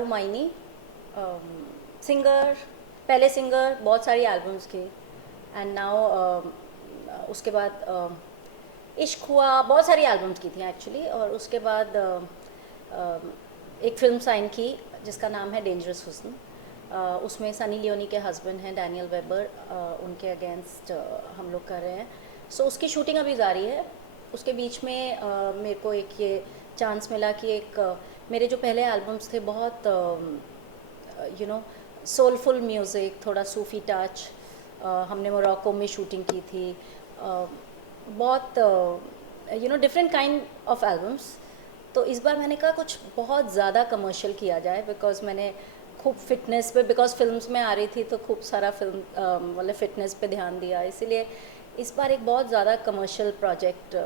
सारू मायनी, सिंगर, पहले सिंगर, बहुत सारी एल्बम्स की। एंड नाउ उसके बाद इश्क हुआ, बहुत सारी एल्बम्स की थी एक्चुअली। और उसके बाद एक फिल्म साइन की जिसका नाम है डेंजरस हुस्न। उसमें सनी लियोनी के हस्बैंड हैं डैनियल वेबर, उनके अगेंस्ट हम लोग कर रहे हैं। सो उसकी शूटिंग अभी जारी है। उसके बीच में मेरे को एक ये चांस मिला कि एक मेरे जो पहले एल्बम्स थे बहुत सोलफुल म्यूज़िक, थोड़ा सूफ़ी टच, हमने मोरक्को में शूटिंग की थी। बहुत डिफरेंट काइंड ऑफ एल्बम्स। तो इस बार मैंने कहा कुछ बहुत ज़्यादा कमर्शियल किया जाए, बिकॉज मैंने खूब फिटनेस पे, बिकॉज फिल्म्स में आ रही थी तो खूब सारा फिल्म मतलब फ़िटनेस पे ध्यान दिया। इसीलिए इस बार एक बहुत ज़्यादा कमर्शियल प्रोजेक्ट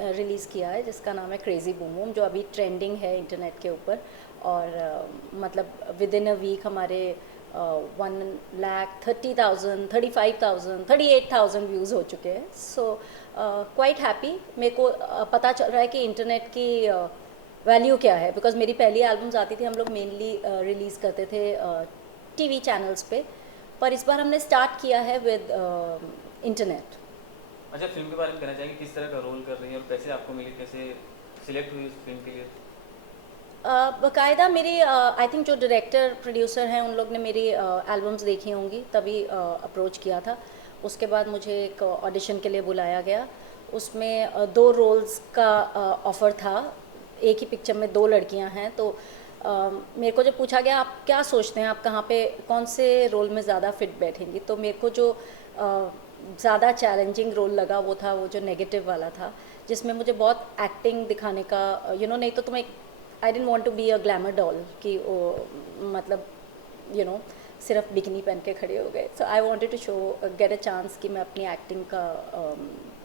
रिलीज़ किया है जिसका नाम है क्रेज़ी बूम बूम, जो अभी ट्रेंडिंग है इंटरनेट के ऊपर। और मतलब विद इन अ वीक हमारे 1,30,000, 35,000, 38,000 व्यूज़ हो चुके हैं। So quite happy. मेरे को पता चल रहा है कि इंटरनेट की वैल्यू क्या है, बिकॉज मेरी पहली एल्बम्स आती थी, हम लोग मेनली रिलीज़ करते थे टीवी चैनल्स पे, पर इस बार हमने स्टार्ट किया है विद इंटरनेट। अच्छा, फिल्म के बारे में कहना चाहेंगे, किस तरह का रोल कर रही हैं और कैसे आपको मिली, कैसे सिलेक्ट हुई उस फिल्म के लिए? बाकायदा मेरी आई थिंक जो डायरेक्टर प्रोड्यूसर हैं उन लोग ने मेरी एल्बम्स देखी होंगी तभी अप्रोच किया था। उसके बाद मुझे एक ऑडिशन के लिए बुलाया गया। उसमें 2 रोल्स का ऑफ़र था। एक ही पिक्चर में 2 लड़कियां हैं। तो मेरे को जब पूछा गया आप क्या सोचते हैं, आप कहाँ पे कौन से रोल में ज़्यादा फिट बैठेंगी, तो मेरे को जो ज़्यादा चैलेंजिंग रोल लगा वो था वो जो नेगेटिव वाला था, जिसमें मुझे बहुत एक्टिंग दिखाने का नहीं तो तुम्हें I don't want to be a glamour doll कि वो मतलब सिर्फ बिकनी पहन के खड़े हो गए। So I wanted to show get a chance कि मैं अपनी एक्टिंग का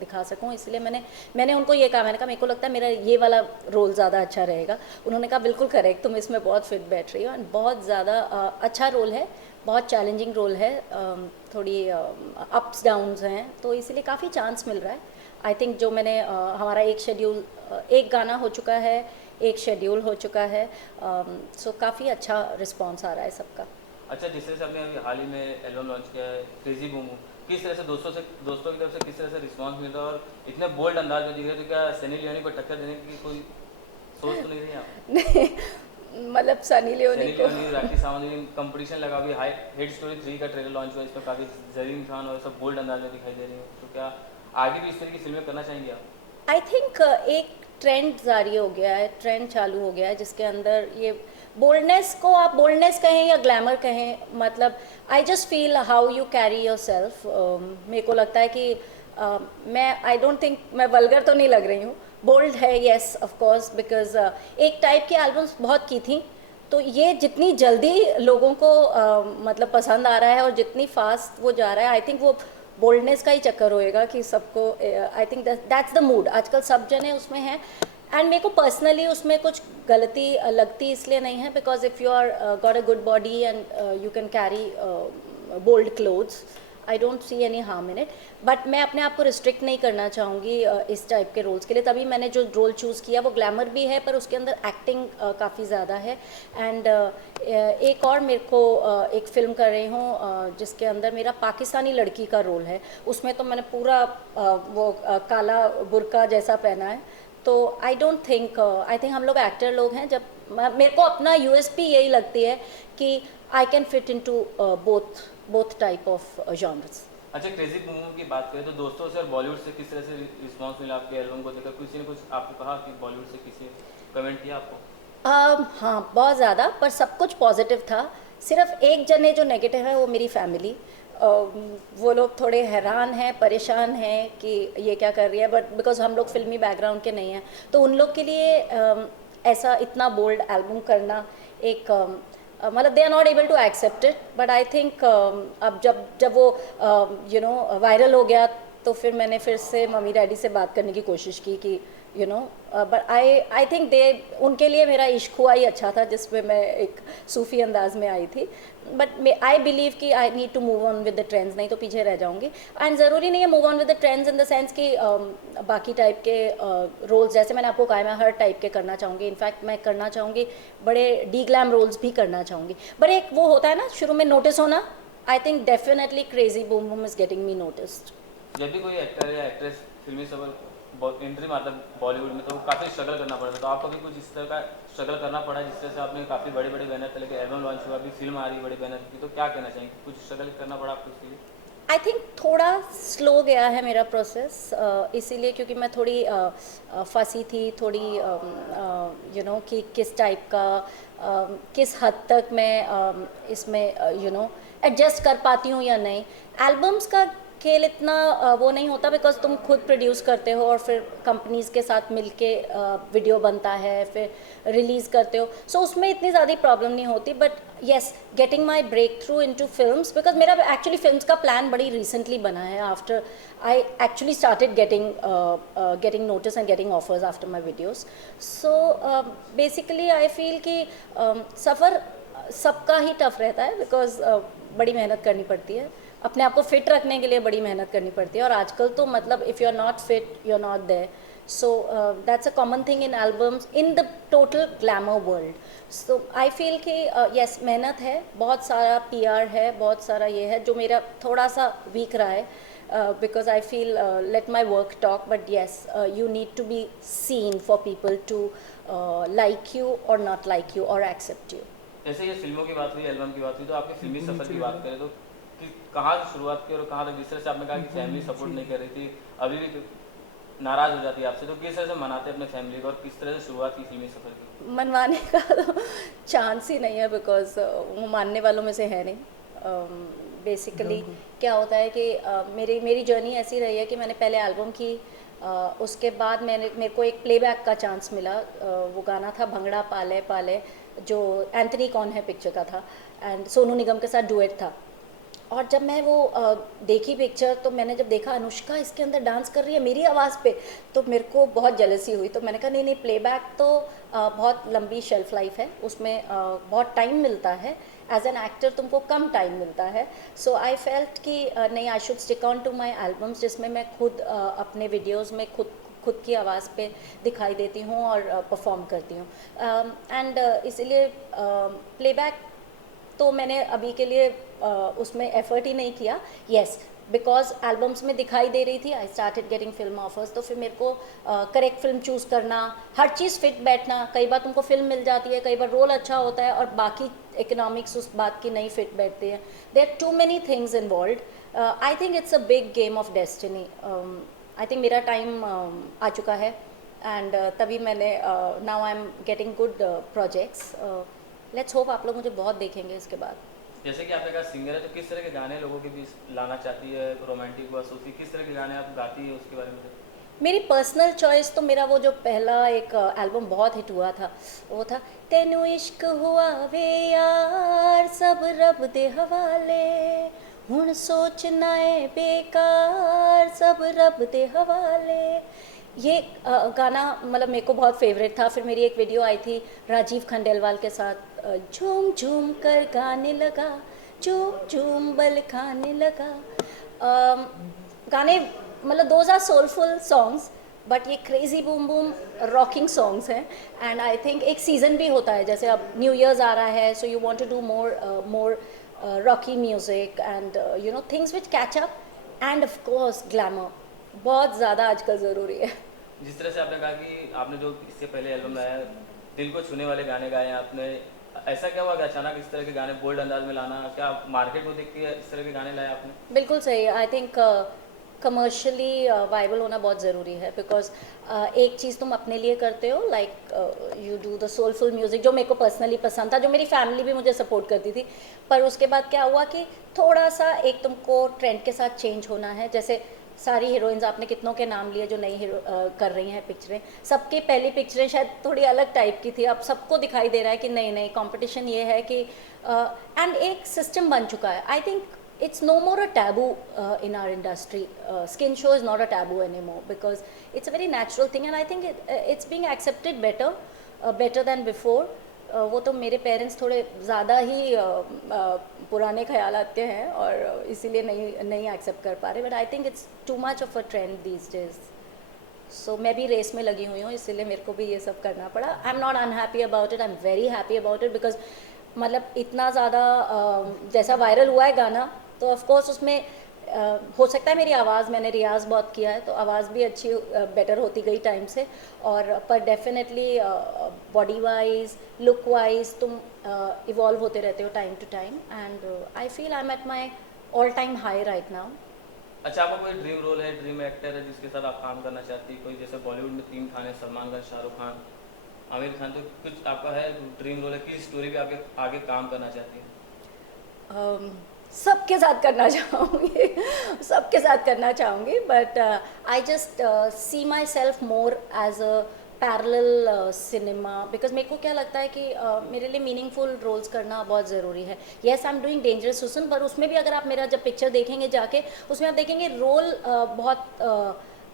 दिखा सकूं। इसलिए मैंने उनको ये कहा, मैंने कहा मेरे को लगता है मेरा ये वाला रोल ज़्यादा अच्छा रहेगा। उन्होंने कहा बिल्कुल करेक्ट, तुम इसमें बहुत फिट बैठ रही हो। एंड बहुत ज़्यादा अच्छा रोल है, बहुत चैलेंजिंग रोल है, थोड़ी अप्स डाउन्स हैं, तो इसीलिए काफ़ी चांस मिल रहा है। आई थिंक जो मैंने हमारा एक शेड्यूल, एक गाना हो चुका है, एक शेड्यूल हो चुका है। सो काफ़ी अच्छा रिस्पॉन्स आ रहा है सबका। अच्छा, जिस तरह से आपने अभी हाल ही में एल्बम लॉन्च किया है क्रेजी बूम, किस तरह से दोस्तों की तरफ से किस तरह से रिस्पांस मिल रहा है और इतने बोल्ड अंदाज में दिख रहे, तो क्या सनी लियोनी को टक्कर देने की कोई सोच तो नहीं रही आप? नहीं मतलब सनी लियोनी सनी को लियोनी, राखी सावंत, कंपटीशन लगा, अभी हाई हेड स्टोरी 3 का ट्रेलर लॉन्च हुआ, इसमें काफ़ी जरीन खान और सब बोल्ड अंदाज में दिखाई दे रही है, तो क्या आगे भी इस तरह की फिल्में करना चाहेंगे आप? आई थिंक एक ट्रेंड जारी हो गया है, ट्रेंड चालू हो गया है जिसके अंदर ये बोल्डनेस को आप बोल्डनेस कहें या ग्लैमर कहें, मतलब I just feel how you carry your self. मेरे को लगता है कि मैं आई डोंट थिंक मैं वल्गर तो नहीं लग रही हूँ। बोल्ड है येस ऑफ कोर्स, बिकॉज एक टाइप की एल्बम्स बहुत की थी, तो ये जितनी जल्दी लोगों को मतलब पसंद आ रहा है और जितनी फास्ट वो जा रहा है, आई थिंक वो बोल्डनेस का ही चक्कर होएगा कि सबको, I think that's the mood आजकल सब जने उसमें हैं। एंड मेरे को पर्सनली उसमें कुछ गलती लगती इसलिए नहीं है, because if you are got a good body and you can carry bold clothes, I don't see any harm in it. But मैं अपने आप को रिस्ट्रिक्ट नहीं करना चाहूँगी इस टाइप के रोल्स के लिए, तभी मैंने जो रोल चूज़ किया वो ग्लैमर भी है पर उसके अंदर एक्टिंग काफ़ी ज़्यादा है। एंड एक और मेरे को एक फ़िल्म कर रही हूँ जिसके अंदर मेरा पाकिस्तानी लड़की का रोल है। उसमें तो मैंने पूरा वो काला बुर्का जैसा पहना है। तो I don't think, I think हम लोग एक्टर लोग हैं, जब मेरे को अपना यूएसपी यही लगती है कि I can fit in to both type of genres. अच्छा, क्रेजी मूवी की बात करें तो दोस्तों से और बॉलीवुड से किस तरह से रिस्पांस मिला आपके एल्बम को देखकर? किसी ने कुछ आपको कहा कि बॉलीवुड से किसी कमेंट किया आपको? हाँ बहुत ज़्यादा, पर सब कुछ पॉजिटिव था। सिर्फ एक जने जो नेगेटिव है वो मेरी फैमिली। वो लोग थोड़े हैरान हैं, परेशान हैं कि ये क्या कर रही है, बट बिकॉज हम लोग फिल्मी बैकग्राउंड के नहीं हैं, तो उन लोग के लिए ऐसा इतना बोल्ड एल्बम करना एक मतलब they are not able to accept it. But I think अब जब जब वो वायरल हो गया तो फिर मैंने फिर से मम्मी डैडी से बात करने की कोशिश की कि you know but I think they उनके लिए मेरा इश्क हुआ ही अच्छा था, जिसमें मैं एक सूफ़ी अंदाज में आई थी. बट आई बिलीव कि I need to move on with the trends, नहीं तो पीछे रह जाऊंगी. एंड ज़रूरी नहीं है move on with the trends in the sense कि बाकी टाइप के रोल्स, जैसे मैंने आपको कहा, मैं हर टाइप के करना चाहूँगी. इनफैक्ट मैं करना चाहूँगी बड़े डी ग्लैम रोल्स भी करना चाहूँगी. बट एक वो होता है ना शुरू में नोटिस होना. I think definitely crazy boom boom is getting me noticed. जब भी कोई एक्टर या एक्ट्रेस फिल्मी सफर एंट्री मारता है बॉलीवुड में, तो काफ़ी स्ट्रगल करना पड़ता है. तो आपको भी कुछ इस तरह का स्ट्रगल करना पड़ा जिस तरह से आपने काफ़ी बड़ी बड़ी बैनर तले के एल्बम लॉन्च हुआ, अभी फिल्म आ रही है बड़ी बैनर की, तो क्या कहना चाहेंगे, कुछ स्ट्रगल करना पड़ा आपको इसके लिए? आई थिंक थोड़ा स्लो गया है मेरा प्रोसेस, इसीलिए क्योंकि मैं थोड़ी फंसी थी थोड़ी, यू नो कि किस टाइप का किस हद तक मैं इसमें यू नो एडजस्ट कर पाती हूँ या नहीं. एल्बम्स का खेल इतना वो नहीं होता, बिकॉज तुम खुद प्रोड्यूस करते हो और फिर कंपनीज़ के साथ मिलके वीडियो बनता है, फिर रिलीज़ करते हो. सो उसमें इतनी ज़्यादा प्रॉब्लम नहीं होती. But yes, getting my breakthrough into films, because मेरा एक्चुअली फिल्म्स का प्लान बड़ी रिसेंटली बना है. After I actually started getting notice and getting offers after my videos. So basically I feel कि सफ़र सबका ही टफ रहता है, बिकॉज बड़ी मेहनत करनी पड़ती है, अपने आप को फिट रखने के लिए बड़ी मेहनत करनी पड़ती है. और आजकल तो मतलब if you are not fit you are not there. So that's a common thing in albums in the total glamour world. So I feel कि यस, मेहनत है, बहुत सारा PR है, बहुत सारा ये है जो मेरा थोड़ा सा वीक रहा है, because I feel let my work talk, but yes, you need to be seen for people to like you or not like you or accept you. जैसे ये फिल्मों की बात हुई, एल्बम की बात हुई, तो आपके फिल्मी सफ़र की बात करें तो कहाँ से शुरुआत की और कहाँ तक, जिस तरह से आपने कहा कि फैमिली सपोर्ट नहीं कर रही थी, अभी भी नाराज़ हो जाती है आपसे, तो किस तरह से मनाते हैं अपने फैमिली को और किस तरह से शुरुआत की फिल्मी सफ़र की? मनवाने का तो चांस ही नहीं है, बिकॉज वो मानने वालों में से है नहीं. बेसिकली क्या होता है कि मेरी जर्नी ऐसी रही है कि मैंने पहले एल्बम की, उसके बाद मेरे को एक प्लेबैक का चांस मिला. वो गाना था भंगड़ा पाले पाले, जो एंथनी कौन है पिक्चर का था, एंड सोनू निगम के साथ डुएट था. और जब मैं वो देखी पिक्चर, तो मैंने जब देखा अनुष्का इसके अंदर डांस कर रही है मेरी आवाज़ पे, तो मेरे को बहुत जेलसी हुई. तो मैंने कहा नहीं नहीं, प्लेबैक तो बहुत लंबी शेल्फ लाइफ है, उसमें बहुत टाइम मिलता है. एज एन एक्टर तुमको कम टाइम मिलता है. सो आई फेल्ट कि नहीं, I should stick on to my albums, जिसमें मैं खुद अपने वीडियोज़ में खुद की आवाज़ पे दिखाई देती हूँ और परफॉर्म करती हूँ. एंड इसीलिए प्लेबैक तो मैंने अभी के लिए उसमें एफर्ट ही नहीं किया. येस, बिकॉज एल्बम्स में दिखाई दे रही थी, I started getting film offers. तो फिर मेरे को करेक्ट फिल्म चूज़ करना, हर चीज़ फिट बैठना. कई बार तुमको फिल्म मिल जाती है, कई बार रोल अच्छा होता है और बाकी इकोनॉमिक्स उस बात की नहीं फिट बैठती है. There are too many things involve. I think it's a big game of destiny. I think मेरा टाइम आ चुका है, एंड तभी मैंने now I am getting good projects. Let's hope आप लोग मुझे बहुत देखेंगे इसके बाद. जैसे कि आपने कहा सिंगर है, तो किस तरह के गाने लोगों के बीच लाना चाहती है, रोमांटिक व सूफी, किस तरह के गाने आप गाती है, उसके बारे में बताइए. मेरी पर्सनल चॉइस तो मेरा वो जो पहला एक एल्बम बहुत हिट हुआ था, वो था तेनू इश्क हुआ वे यार सब रब दे हवाले, हुण सोचना है बेकार सब रब दे हवाले. ये गाना मतलब मेरे को बहुत फेवरेट था. फिर मेरी एक वीडियो आई थी राजीव खंडेलवाल के साथ, झूम झूम कर गाने लगा, झूम झूम बल खाने लगा. गाने मतलब those are soulful songs, but ये crazy boom boom rocking songs हैं. एंड आई थिंक एक सीज़न भी होता है, जैसे अब न्यू ईयर्स आ रहा है, so you want to do more rocky music and you know things which catch up. And of course glamour बहुत ज़्यादा आजकल ज़रूरी है. जिस तरह से आपने कहा कि आपने जो इससे पहले एल्बम लाया, दिल को छूने वाले गाने गाए हैं आपने, ऐसा क्या हुआ कि अचानक इस तरह के गाने बोल्ड अंदाज में लाना, क्या मार्केट को देख के इस तरह के गाने लाए आपने? बिल्कुल सही. आई थिंक कमर्शियली वाइबल होना बहुत ज़रूरी है, बिकॉज एक चीज़ तुम अपने लिए करते हो, like you do the soulful music, जो मेरे को पर्सनली पसंद था, जो मेरी फैमिली भी मुझे सपोर्ट करती थी. पर उसके बाद क्या हुआ कि थोड़ा सा एक तुमको ट्रेंड के साथ चेंज होना है. जैसे सारी हीरोइंस, आपने कितनों के नाम लिए जो नई हीरो कर रही हैं पिक्चरें, सबकी पहली पिक्चरें शायद थोड़ी अलग टाइप की थी. अब सबको दिखाई दे रहा है कि नहीं नहीं, कंपटीशन ये है कि एंड एक सिस्टम बन चुका है. I think it's no more a taboo in our industry. Skin show is not a taboo anymore because it's a very natural thing, and I think it's being accepted better than before. वो तो मेरे parents थोड़े ज़्यादा ही पुराने ख्यालात के हैं और इसीलिए नहीं एक्सेप्ट कर पा रहे, but I think it's too much of a trend these days. So मैं भी रेस में लगी हुई हूँ, इसीलिए मेरे को भी ये सब करना पड़ा. I am not unhappy about it, I am very happy about it because मतलब इतना ज़्यादा जैसा वायरल हुआ है गाना, तो ऑफकोर्स उसमें हो सकता है मेरी आवाज़, मैंने रियाज़ बहुत किया है तो आवाज़ भी अच्छी बेटर होती गई टाइम से, और पर definitely body wise look wise तुम इवॉल्व होते रहते हो time to time, and I feel I am at my all time high right now. अच्छा, आपका कोई ड्रीम रोल है, ड्रीम एक्टर है जिसके साथ आप काम करना चाहती है? कोई जैसे बॉलीवुड में 3 खान है, सलमान खान, शाहरुख खान, आमिर खान, तो कुछ आपका है ड्रीम रोल है, किस स्टोरी पे आपके आगे काम करना चाहती है? सबके साथ करना चाहूँगी सबके साथ करना चाहूँगी, but I just see myself more as a parallel cinema, because मेरे को क्या लगता है कि मेरे लिए मीनिंगफुल रोल्स करना बहुत ज़रूरी है. Yes I am doing dangerous Susan, पर उसमें भी अगर आप मेरा जब पिक्चर देखेंगे जाके, उसमें आप देखेंगे रोल बहुत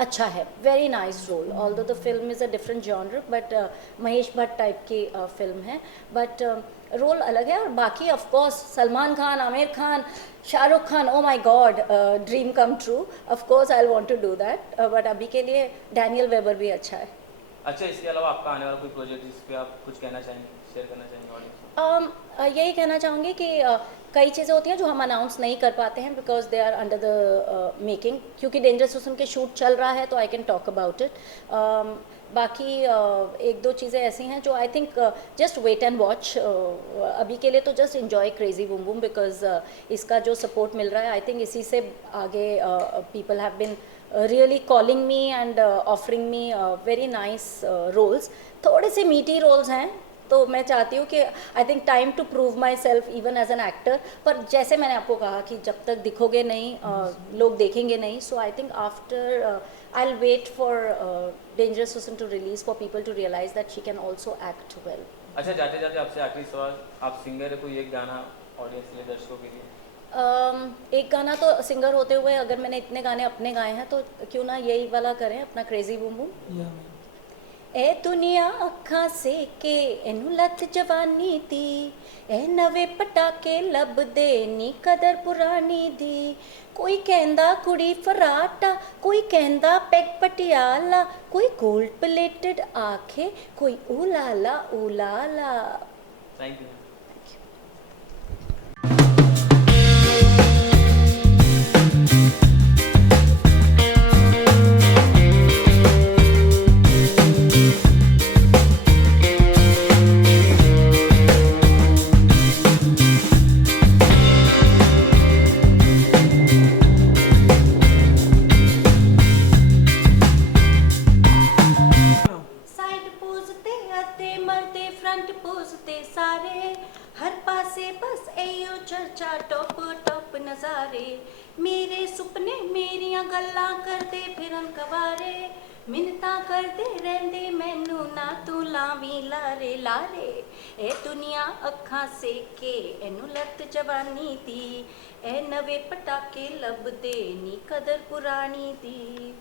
अच्छा है, very nice role, although the film is a different genre, but Mahesh Bhatt type की फिल्म है, बट रोल अलग है. और बाकी of course Salman Khan, Aamir Khan, Shahrukh Khan, oh my God, dream come true. Of course I want to do that, but अभी के लिए Daniel weber भी अच्छा है. अच्छा, इसके अलावा आपका आने वाला कोई प्रोजेक्ट जिस पे आप कुछ कहना चाहेंगे, शेयर करना चाहेंगे ऑडियंस? यही कहना चाहूँगी कि कई चीज़ें होती हैं जो हम अनाउंस नहीं कर पाते हैं because they are under the making. क्योंकि डेंजरस सुसन के शूट चल रहा है तो I can talk about it. बाकी एक दो चीज़ें ऐसी हैं जो I think just wait and watch. अभी के लिए तो just enjoy crazy boom boom because इसका जो सपोर्ट मिल रहा है, आई थिंक इसी से आगे people have been really calling me and offering me very nice roles. थोड़े से मीटी रोल्स हैं तो मैं चाहती हूँ कि I think time to prove myself even as an actor. पर जैसे मैंने आपको कहा कि जब तक दिखोगे नहीं लोग देखेंगे नहीं, so I think after I will wait for dangerous Susan to release for people to realise that she can also act well. अच्छा, जाते जाते आपसे आखिरी सवाल, आप सिंगर है, कोई एक गाना ऑडियंस के लिए, दर्शकों के लिए? एक गाना तो सिंगर होते हुए अगर मैंने इतने गाने अपने गाए हैं तो क्यों ना यही वाला करें, अपना क्रेजी बूम बूम. ए दुनिया अखा से के एनू लत जवानी दी, ए नवे पटाके लब दे नी कदर पुरानी दी. कोई कहंदा कुड़ी फराटा, कोई कहंदा पैग पटियाला, कोई गोल्ड प्लेटेड आखे, कोई ऊलाला ऊलाला. Thank you. चर्चा टॉप टॉप नजारे, मेरे सुपने मेरिया गल्ला करते फिरन कवारे, मिन्नता करते रहंदे मैनू ना तू लावी लारे लारे. ए दुनिया अखा से के एनू लत जवानी दी, ए नवे पटाके लब दे नी कदर पुरानी दी.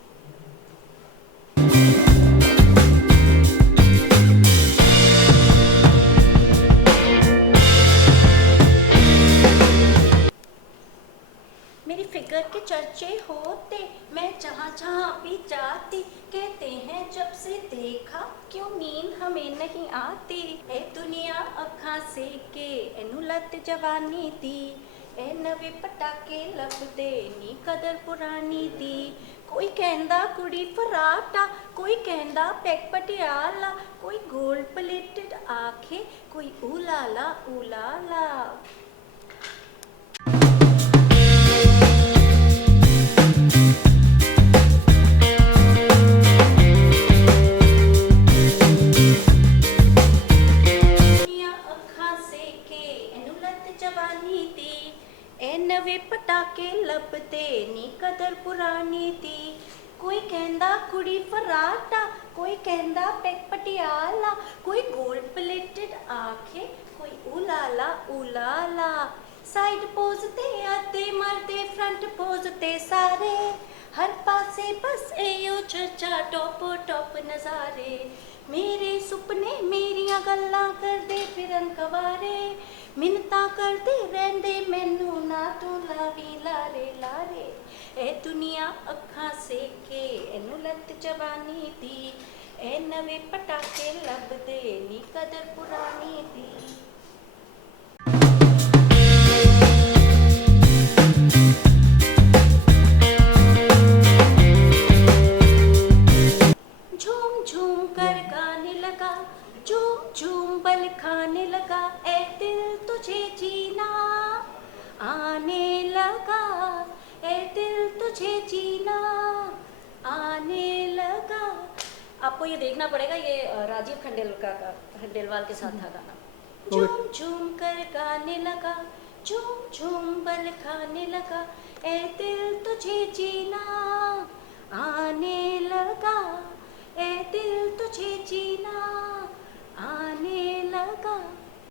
मेरी फिगर के चर्चे होते मैं जहाँ जहाँ भी जाती, कहते हैं जब से देखा क्यों नींद हमें नहीं आती. ए दुनिया अखा से के एनू लत जवानी दी, ए नवे पटाके लब दे नी कदर पुरानी दी. कोई कहंदा कुड़ी फराटा, कोई कहंदा पैग पटियाला, कोई गोल्ड प्लेटेड आखे, कोई ऊलाला ऊलाला. नवे पटाके लब दे नी कदर पुरानी दी. कोई कहंदा कुड़ी फराटा, कोई कहंदा पैग पटियाला, कोई गोल्ड प्लेटेड आखे, कोई ऊलाला ऊलाला. साइड पोज ते आते मरदे फ्रंट पोज ते सारे हर पासे बस एयो चर्चा टॉप टॉप नज़ारे मेरे सुपने मेरिया गल्लां करदे फिरन कवारे मिन्नतां करदे रहिंदे मैनू ना तू लावी लारे लारे ए दुनिया अखां सेके एनू लत जवानी दी ए नवे पटाके लभदे नी कदर पुरानी दी झूम झूम कर गाने लगा झूम झूम बल खाने लगा ए दिल तुझे जीना आने लगा ए दिल तुझे जीना आने लगा। आपको ये देखना पड़ेगा, ये राजीव खंडेलवाल के साथ था गाना। झूम झूम कर गाने लगा झूम झूम बल खाने लगा ए दिल तुझे जीना आने लगा ए दिल तुझे जीना आने लगा।